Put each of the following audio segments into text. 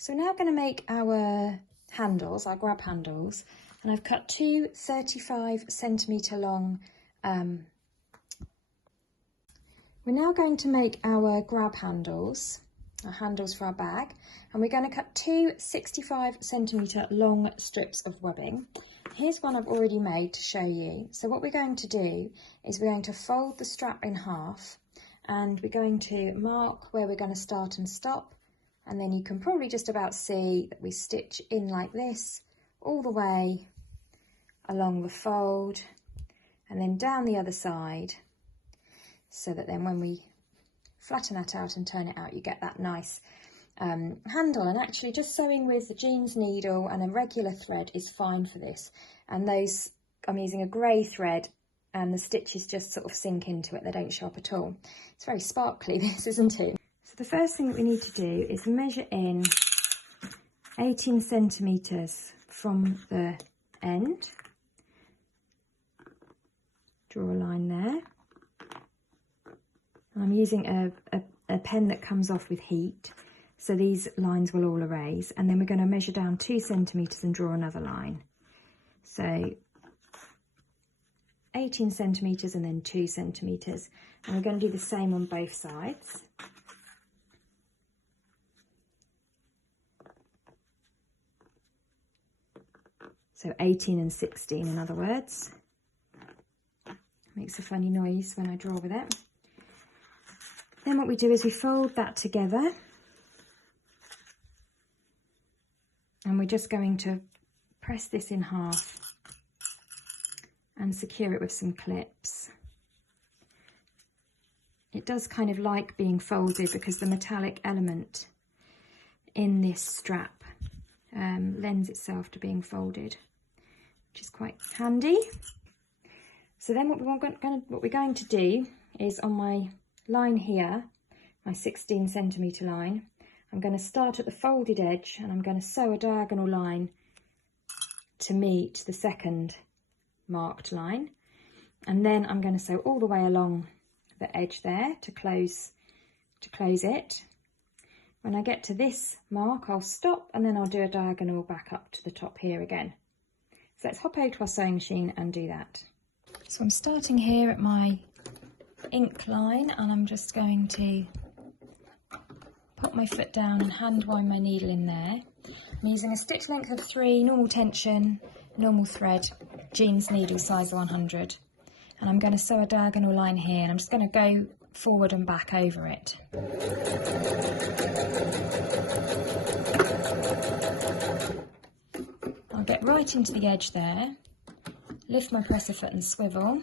So we're now going to make our handles, our grab handles, and I've cut two 35cm long. We're now going to make our grab handles, our handles for our bag, and we're going to cut two 65cm long strips of webbing. Here's one I've already made to show you. So what we're going to do is we're going to fold the strap in half, and we're going to mark where we're going to start and stop, and then you can probably just about see that we stitch in like this all the way along the fold and then down the other side, so that then when we flatten that out and turn it out, you get that nice handle. And actually just sewing with the jeans needle and a regular thread is fine for this. And those, I'm using a grey thread, and the stitches just sort of sink into it, they don't show up at all. It's very sparkly this, isn't it? So the first thing that we need to do is measure in 18cm from the end. Draw a line there. And I'm using a pen that comes off with heat, so these lines will all erase. And then we're going to measure down 2cm and draw another line. So 18cm and then 2cm, and we're going to do the same on both sides. So 18 and 16, in other words. Makes a funny noise when I draw with it. Then what we do is we fold that together, and we're just going to press this in half and secure it with some clips. It does kind of like being folded because the metallic element in this strap lends itself to being folded, which is quite handy. So then what we're going to do is on my line here, my 16cm line, I'm going to start at the folded edge and I'm going to sew a diagonal line to meet the second marked line, and then I'm going to sew all the way along the edge there to close it. When I get to this mark, I'll stop, and then I'll do a diagonal back up to the top here again. So let's hop over to our sewing machine and do that. So I'm starting here at my ink line, and I'm just going to put my foot down and hand wind my needle in there. I'm using a stitch length of 3, normal tension, normal thread, jeans needle size 100, and I'm going to sew a diagonal line here, and I'm just going to go forward and back over it. I'll get right into the edge there, lift my presser foot and swivel,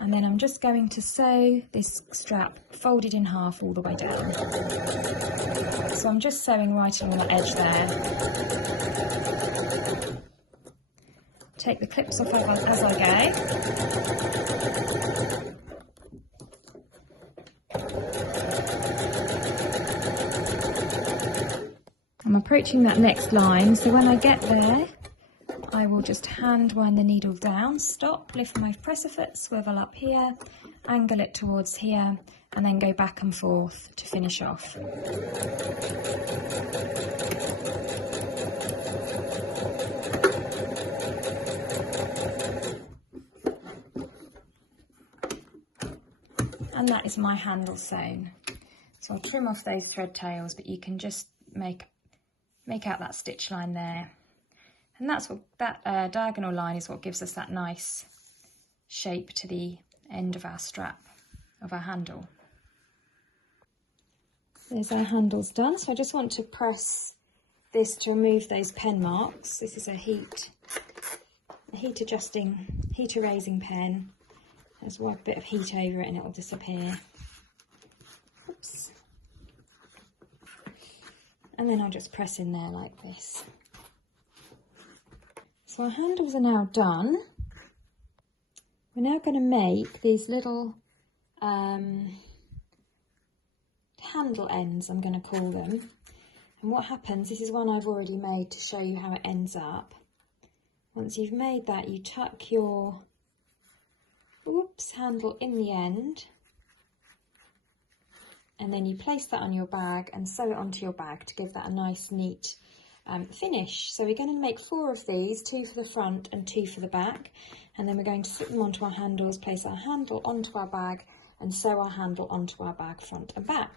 and then I'm just going to sew this strap folded in half all the way down. So I'm just sewing right along the edge there. Take the clips off as I go. I'm approaching that next line, so when I get there, I will just hand wind the needle down, stop, lift my presser foot, swivel up here, angle it towards here, and then go back and forth to finish off. And that is my handle sewn. So I'll trim off those thread tails, but you can just make out that stitch line there. And that's what that diagonal line is, what gives us that nice shape to the end of our strap, of our handle. There's our handles done. So I just want to press this to remove those pen marks. This is a heat erasing pen. There's one bit of heat over it and it will disappear. Oops. And then I'll just press in there like this. So our handles are now done. We're now going to make these little handle ends, I'm going to call them. And what happens, this is one I've already made to show you how it ends up. Once you've made that, you tuck your handle in the end. and then you place that on your bag and sew it onto your bag to give that a nice neat finish. So we're going to make 4 of these, 2 for the front and 2 for the back, and then we're going to slip them onto our handles, place our handle onto our bag and sew our handle onto our bag front and back.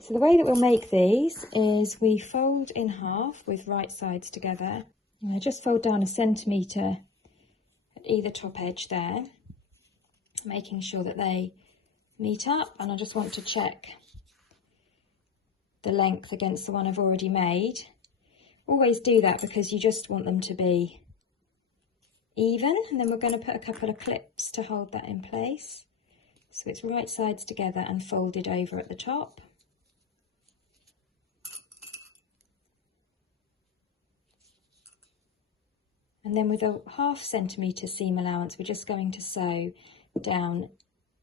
So the way that we'll make these is we fold in half with right sides together, and I just fold down 1 centimetre at either top edge there, making sure that they meet up, and I just want to check the length against the one I've already made. Always do that because you just want them to be even, and then we're going to put a couple of clips to hold that in place. So it's right sides together and folded over at the top. And then with a 1/2 centimetre seam allowance, we're just going to sew down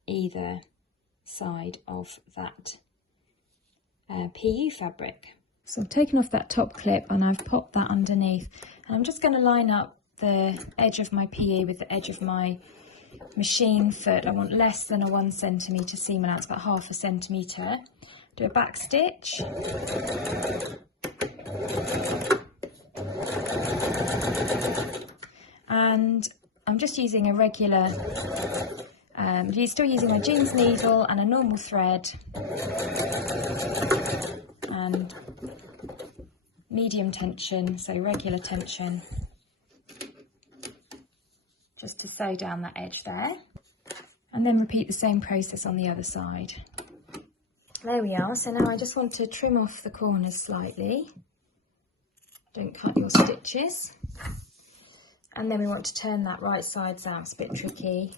either side of that PU fabric. So I've taken off that top clip and I've popped that underneath, and I'm just going to line up the edge of my PU with the edge of my machine foot. I want less than a 1 centimetre seam allowance, about 1/2 centimetre. Do a back stitch. And I'm just using a regular, still using my jeans needle and a normal thread, and medium tension, so regular tension, just to sew down that edge there, and then repeat the same process on the other side. There we are. So now I just want to trim off the corners slightly, don't cut your stitches, and then we want to turn that right sides out. It's a bit tricky,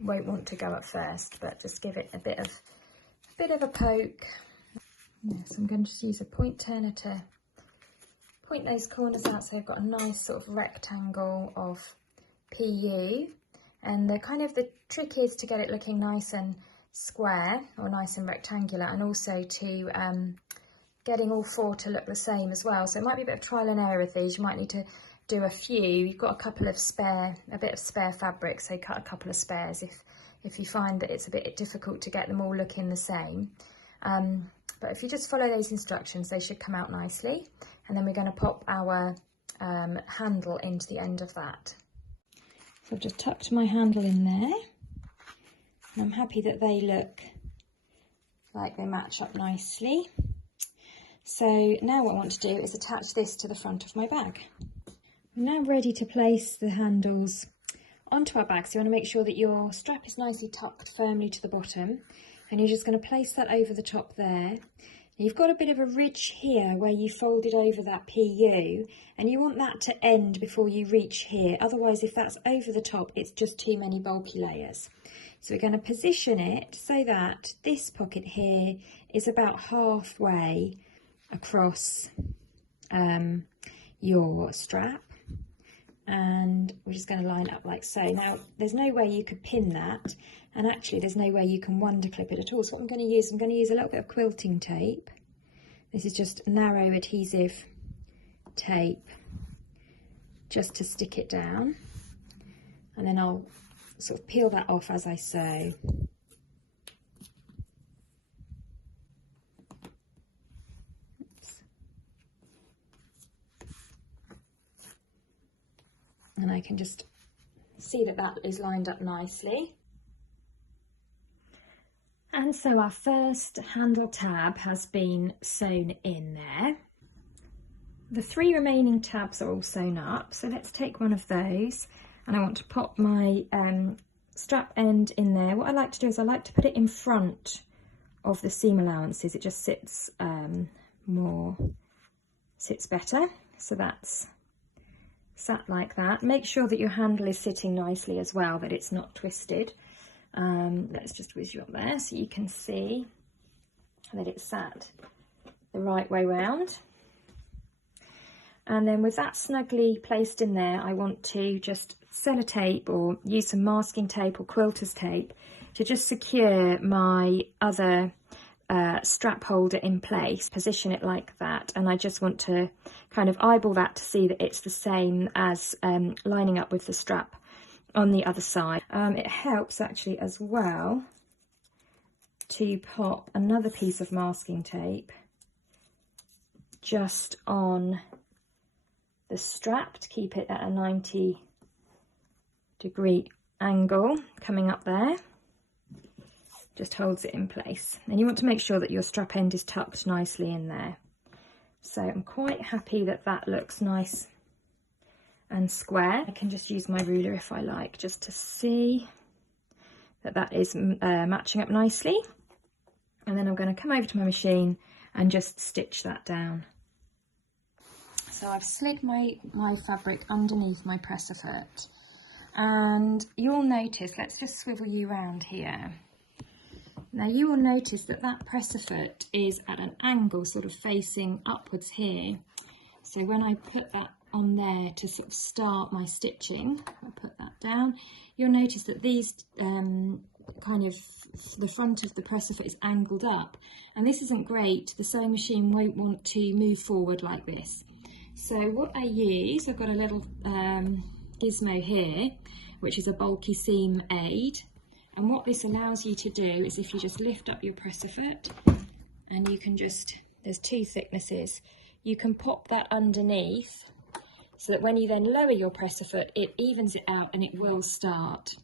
won't want to go at first, but just give it a bit of a poke. Yes, I'm going to just use a point turner to point those corners out so they've got a nice sort of rectangle of PU. And the trick is to get it looking nice and square or nice and rectangular, and also to getting all 4 to look the same as well. So it might be a bit of trial and error with these. You might need to do a few. You've got a bit of spare fabric, so cut a couple of spares if you find that it's a bit difficult to get them all looking the same. But if you just follow those instructions, they should come out nicely. And then we're going to pop our handle into the end of that. So I've just tucked my handle in there, and I'm happy that they look like they match up nicely. So now what I want to do is attach this to the front of my bag. I'm now ready to place the handles onto our bag. So you want to make sure that your strap is nicely tucked firmly to the bottom, and you're just going to place that over the top there. You've got a bit of a ridge here where you folded over that PU, and you want that to end before you reach here. Otherwise, if that's over the top, it's just too many bulky layers. So we're going to position it so that this pocket here is about halfway across your strap, and we're just going to line it up like so. Now there's no way you could pin that, and actually there's no way you can wonder clip it at all. So what I'm going to use a little bit of quilting tape. This is just narrow adhesive tape, just to stick it down, and then I'll sort of peel that off as I sew. And I can just see that that is lined up nicely. And so our first handle tab has been sewn in there. The 3 remaining tabs are all sewn up, so let's take one of those, and I want to pop my strap end in there. What I like to do is I like to put it in front of the seam allowances. It just sits better. So that's sat like that. Make sure that your handle is sitting nicely as well, that it's not twisted. Let's just whiz you up there so you can see that it's sat the right way round. And then with that snugly placed in there, I want to just sellotape or use some masking tape or quilter's tape to just secure my other strap holder in place, position it like that, and I just want to kind of eyeball that to see that it's the same as lining up with the strap on the other side. It helps actually as well to pop another piece of masking tape just on the strap to keep it at a 90-degree angle coming up there. Just holds it in place, and you want to make sure that your strap end is tucked nicely in there. So I'm quite happy that that looks nice and square. I can just use my ruler if I like, just to see that that is matching up nicely. And then I'm going to come over to my machine and just stitch that down. So I've slid my fabric underneath my presser foot, and you'll notice, let's just swivel you round here. Now you will notice that that presser foot is at an angle sort of facing upwards here. So when I put that on there to sort of start my stitching, I'll put that down, you'll notice that these kind of, the front of the presser foot is angled up, and this isn't great. The sewing machine won't want to move forward like this. So what I use, I've got a little gizmo here, which is a bulky seam aid, and what this allows you to do is, if you just lift up your presser foot, and you can just, there's two thicknesses, you can pop that underneath so that when you then lower your presser foot, it evens it out and it will start.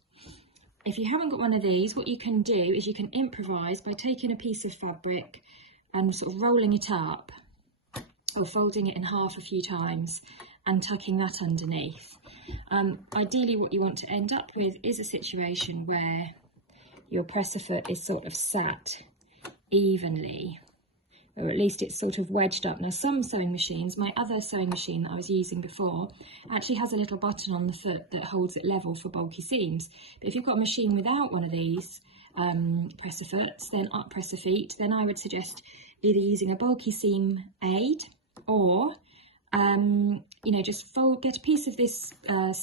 If you haven't got one of these, what you can do is you can improvise by taking a piece of fabric and sort of rolling it up, or folding it in half a few times and tucking that underneath. Ideally what you want to end up with is a situation where your presser foot is sort of sat evenly, or at least it's sort of wedged up. Now some sewing machines, my other sewing machine that I was using before, actually has a little button on the foot that holds it level for bulky seams. But if you've got a machine without one of these presser foots, then presser feet, then I would suggest either using a bulky seam aid, or you know, just get a piece of this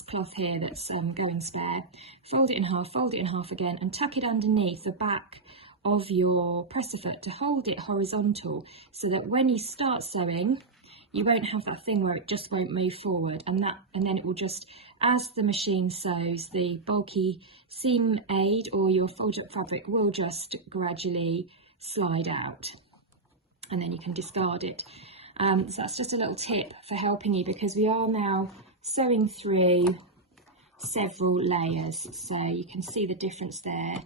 cloth here that's going spare, fold it in half again, and tuck it underneath the back of your presser foot to hold it horizontal, so that when you start sewing, you won't have that thing where it just won't move forward, and then it will just, as the machine sews, the bulky seam aid or your folded up fabric will just gradually slide out, and then you can discard it. So that's just a little tip for helping you, because we are now sewing through several layers, so you can see the difference there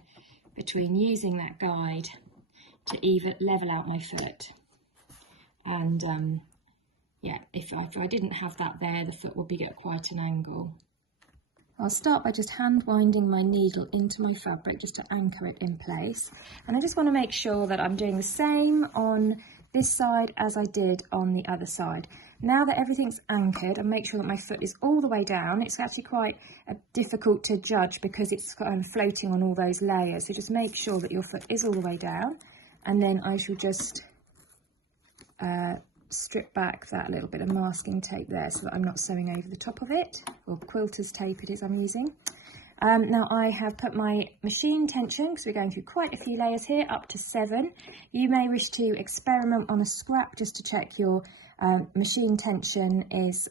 between using that guide to even level out my foot, and yeah, if I didn't have that there, the foot would be at quite an angle. I'll start by just hand winding my needle into my fabric just to anchor it in place, and I just want to make sure that I'm doing the same on this side as I did on the other side. Now that everything's anchored, and make sure that my foot is all the way down. It's actually quite difficult to judge because it's kind of floating on all those layers, so just make sure that your foot is all the way down, and then I shall just strip back that little bit of masking tape there so that I'm not sewing over the top of it, or quilter's tape it is I'm using. Now I have put my machine tension, because we're going through quite a few layers here, up to 7. You may wish to experiment on a scrap just to check your machine tension is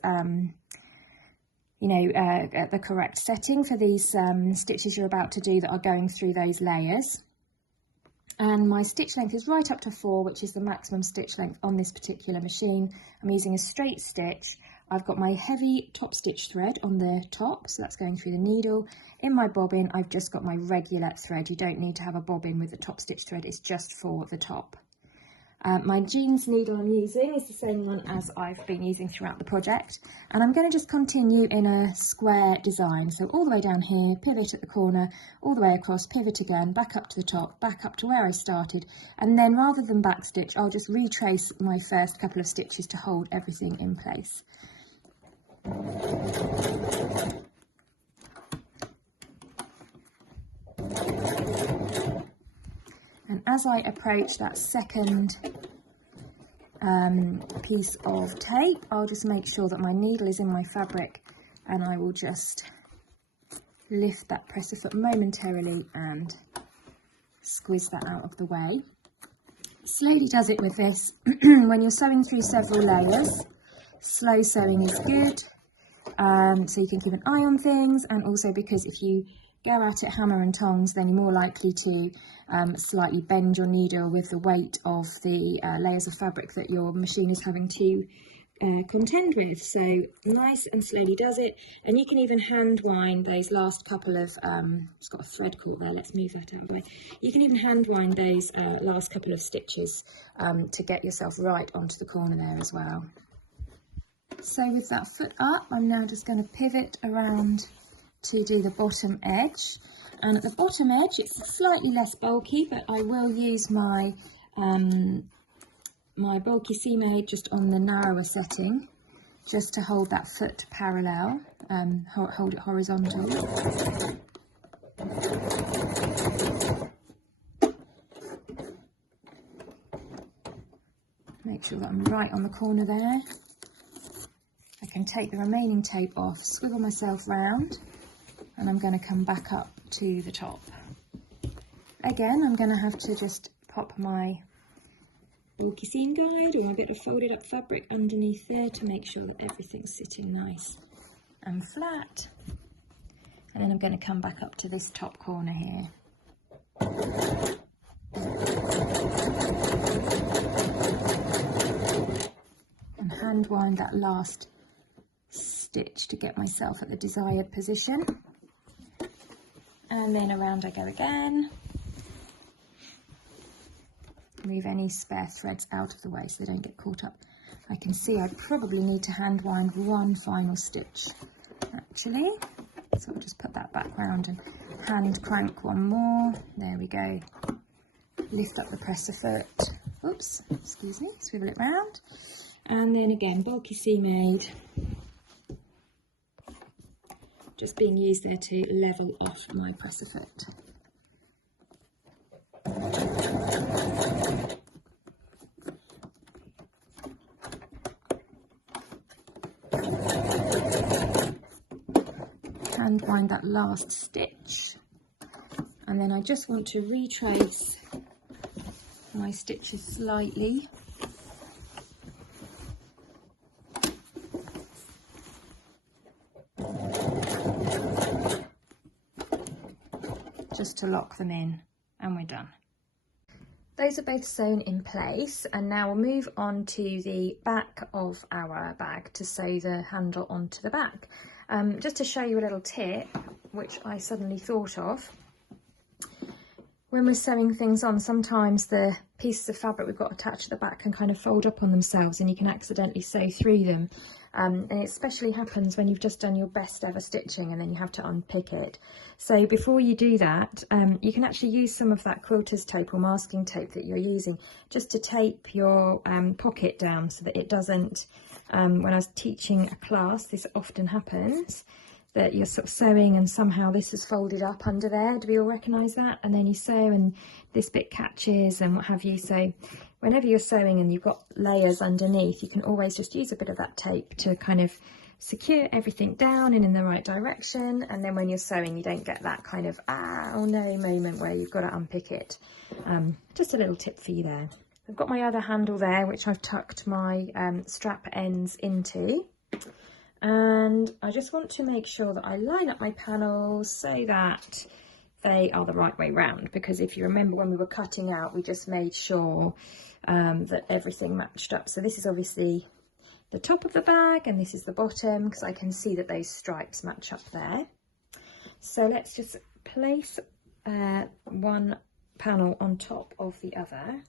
you know, at the correct setting for these stitches you're about to do that are going through those layers. And my stitch length is right up to 4, which is the maximum stitch length on this particular machine. I'm using a straight stitch. I've got my heavy top stitch thread on the top, so that's going through the needle. In my bobbin, I've just got my regular thread. You don't need to have a bobbin with the top stitch thread, it's just for the top. My jeans needle I'm using is the same one as I've been using throughout the project, and I'm going to just continue in a square design, so all the way down here, pivot at the corner, all the way across, pivot again, back up to the top, back up to where I started, and then rather than back stitch, I'll just retrace my first couple of stitches to hold everything in place. And as I approach that second piece of tape, I'll just make sure that my needle is in my fabric, and I will just lift that presser foot momentarily and squeeze that out of the way. Slowly does it with this. When you're sewing through several layers, slow sewing is good. so you can keep an eye on things, and also because if you go at it hammer and tongs, then you're more likely to slightly bend your needle with the weight of the layers of fabric that your machine is having to contend with. So nice and slowly does it, and you can even hand wind those last couple of it's got a thread caught there, let's move that out of the way. You can even hand wind those last couple of stitches to get yourself right onto the corner there as well. So with that foot up, I'm now just going to pivot around to do the bottom edge, and at the bottom edge it's slightly less bulky, but I will use my my bulky seam aid just on the narrower setting, just to hold that foot parallel, hold it horizontal. Make sure that I'm right on the corner there. I can take the remaining tape off, swivel myself round, and I'm going to come back up to the top. Again, I'm going to have to just pop my bulky seam guide or my bit of folded up fabric underneath there to make sure that everything's sitting nice and flat. And then I'm going to come back up to this top corner here. And hand wind that last stitch to get myself at the desired position. And then around I go again. Move any spare threads out of the way so they don't get caught up. I can see I probably need to hand wind one final stitch actually, so I'll just put that back round and hand crank one more. There we go. Lift up the presser foot. Oops, excuse me, swivel it round, and then again bulky seam aid just being used there to level off my presser foot. Hand wind that last stitch, and then I just want to retrace my stitches slightly. Just to lock them in, and we're done. Those are both sewn in place, and now we'll move on to the back of our bag to sew the handle onto the back. Just to show you a little tip, which I suddenly thought of. When we're sewing things on, sometimes the pieces of fabric we've got attached to the back can kind of fold up on themselves and you can accidentally sew through them. And it especially happens when you've just done your best ever stitching and then you have to unpick it. So before you do that, you can actually use some of that quilter's tape or masking tape that you're using just to tape your pocket down so that it doesn't, when I was teaching a class, this often happens, that you're sort of sewing and somehow this is folded up under there. Do we all recognise that? And then you sew and this bit catches and what have you. So whenever you're sewing and you've got layers underneath, you can always just use a bit of that tape to kind of secure everything down and in the right direction. And then when you're sewing, you don't get that kind of oh no moment where you've got to unpick it. Just a little tip for you there. I've got my other handle there, which I've tucked my strap ends into. And I just want to make sure that I line up my panels so that they are the right way round, because if you remember when we were cutting out, we just made sure that everything matched up. So this is obviously the top of the bag and this is the bottom, because I can see that those stripes match up there. So let's just place one panel on top of the other.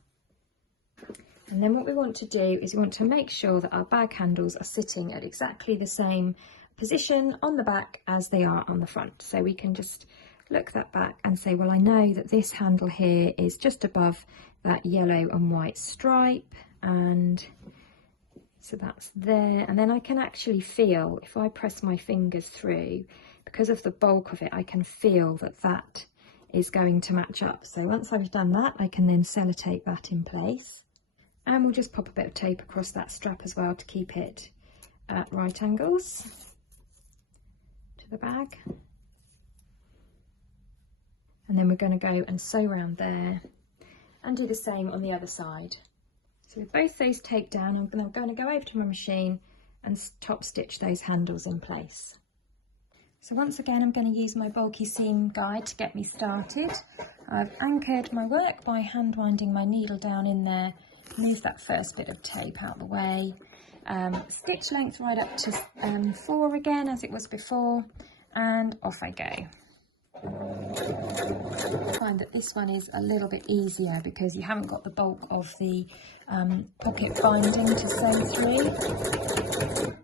And then what we want to do is we want to make sure that our bag handles are sitting at exactly the same position on the back as they are on the front. So we can just look that back and say, well, I know that this handle here is just above that yellow and white stripe, and so that's there. And then I can actually feel, if I press my fingers through, because of the bulk of it, I can feel that that is going to match up. So once I've done that, I can then sellotape that in place. And we'll just pop a bit of tape across that strap as well to keep it at right angles to the bag. And then we're going to go and sew around there and do the same on the other side. So with both those taped down, I'm going to go over to my machine and top stitch those handles in place. So once again, I'm going to use my bulky seam guide to get me started. I've anchored my work by hand winding my needle down in there, move that first bit of tape out of the way, stitch length right up to 4 again as it was before, and off I go. I find that this one is a little bit easier because you haven't got the bulk of the pocket binding to sew through.